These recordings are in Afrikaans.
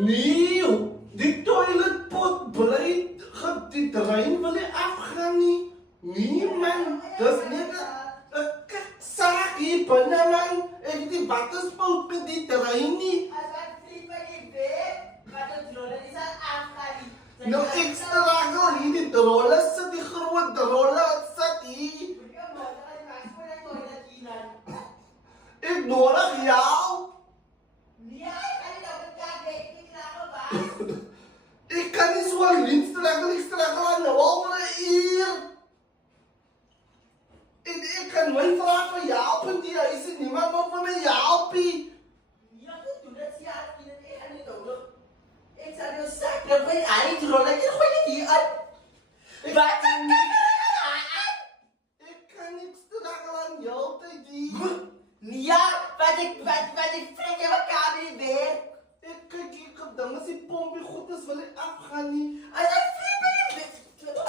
Nee, die toiletpot bly die drain wil nie afgaan nie. Nee man, dis net 'n saak hier binne man. Ek het die waterspout met die drain nie. Nou ek struggle hier, die drolle sit, die groot drolle sit hier. Ek nodig jou. Ik kan niet zo alleen struggle, ik struggle aan de andere hier. Ik kan nooit vragen van jou, en die is het niemand wat van mij helpen. Ja, goed, doe dat ja, ik vind het echt niet nodig. Ik zal je zakken van je aan die rollen, je gooit die uit. Wat dan? Ik kan niet struggle aan jou, die. Ja, wat ik vrek je elkaar in weer. Ik heb dan als die pompje goed is, wil ik afgaan niet. Als ik vrek je weer.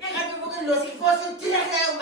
Ik ga nu voor de lossing voor zo'n direct